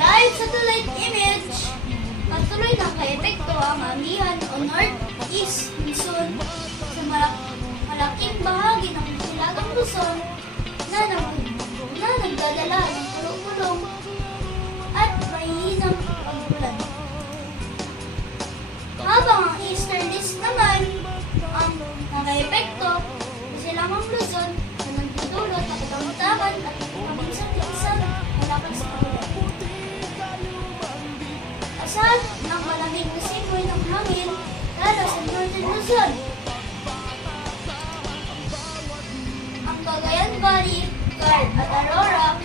live satellite image, patuloy na ka-epekto ang amihan o Northeast Luzon sa malaking bahagi ng Hilagang Luzon na nagdadala ng kulong-kulong at mahihinang pag-ulan. Habang ang easterlies naman ang naka-epekto sa Silangang Luzon na nagdudulot ng katamtakan at paminsan-minsan malakas na ulan. Asahan ng malamig na simoy ng hangin lalo sa Northern Luzon. Ang Cagayan Valley, Car at Aurora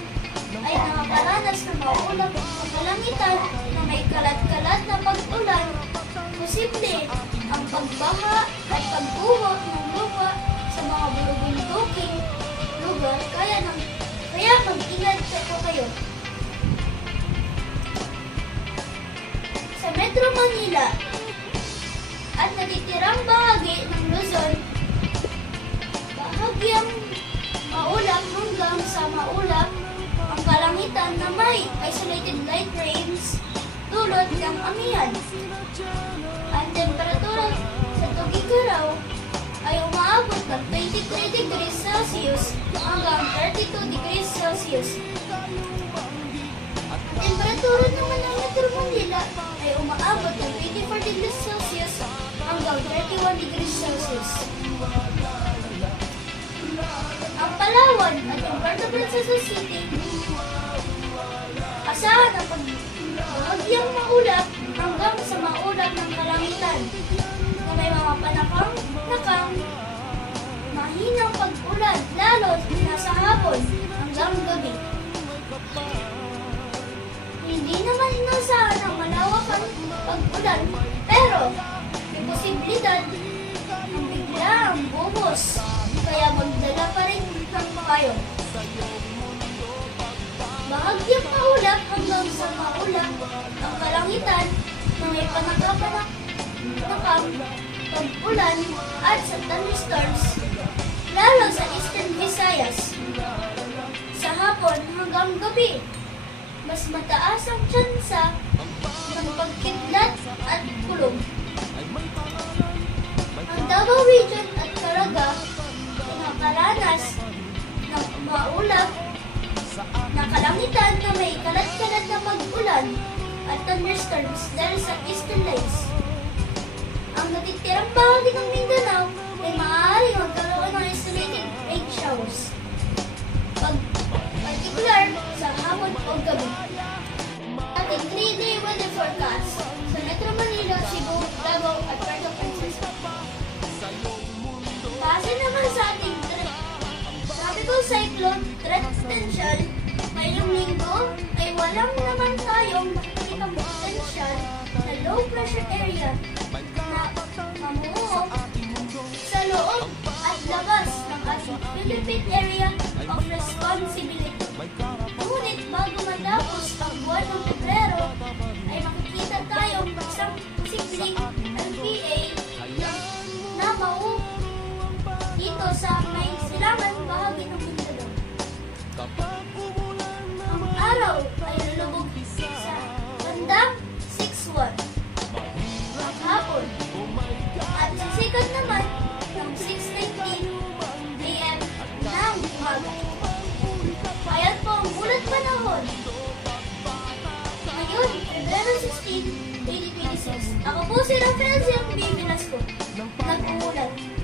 ay nakakaranas ng maulap ng kalangitan na may kalat-kalat na pag-ulan. Posible ang pagbaha at pagbuho ng lupa sa mga bulubunduking lugar kaya mag-ingat po kayo. Sa Metro Manila at natitirang bahagi ng Luzon, bahagyang maulap hanggang sa maulap ang kalangitan na may isolated light rains dulot ng amihan. Ang temperatura sa Tugigaraw ay umaabot ng 23 degrees Celsius hanggang 32 degrees Celsius. Ang temperatura naman ng Metro Manila ay umaabot ng 24 degrees Celsius hanggang 31 degrees Celsius. Ang Palawan at ang Puerto Princesa City, asahan ang bahagyang maulap hanggang sa maulap ng kalangitan na may mga panakang mahinang pag-ulan lalo na sa hapon hanggang gabi. Hindi naman inasahan ang malawak ang pag-ulan pero may posibilidad ng biglaang bumos kaya magdala pa rin ng payong. Bahagyang maulap hanggang sa maulap ang kalangitan na may panakang pag-ulan at sa thunderstorms lalo sa Eastern Visayas. Sa hapon hanggang gabi, mas mataas ang tsansa ng pagkidlat at kulog. Ang Davao Region at Caraga nakakaranas ng maulap na kalangitan na may kalat-kalat na pag-ulan at thunderstorms dahil sa eastern lights. Ang natitirang bahagi ng Mindanao ay maaaring magkaroon ng isolated rain showers, particular sa hapon o gabi. Ating 3-day weather forecast sa Metro Manila, Cebu, Davao at Puerto Princesa. Base naman sa ating tropical cyclone threat potential, ngayong linggo ay walang naman tayong makikitang potential na low pressure area na mamuo sa loob at labas ng ating Philippine Area of Responsibility. Ngunit bago matapos ang buwan ng Pebrero ay makikita tayong isang posibleng LPA na mauo dito sa may silangan bahagi ng Mindanao. Ang araw ay lulubog sa bandang 6:01 ng hapon at sisikat naman ng 6:19 AM ng umaga. Ayan po ang ulat panahon. Ngayon, Pebrero 16, 2026. Ako po si Rafael Velasco. Nag-uulat.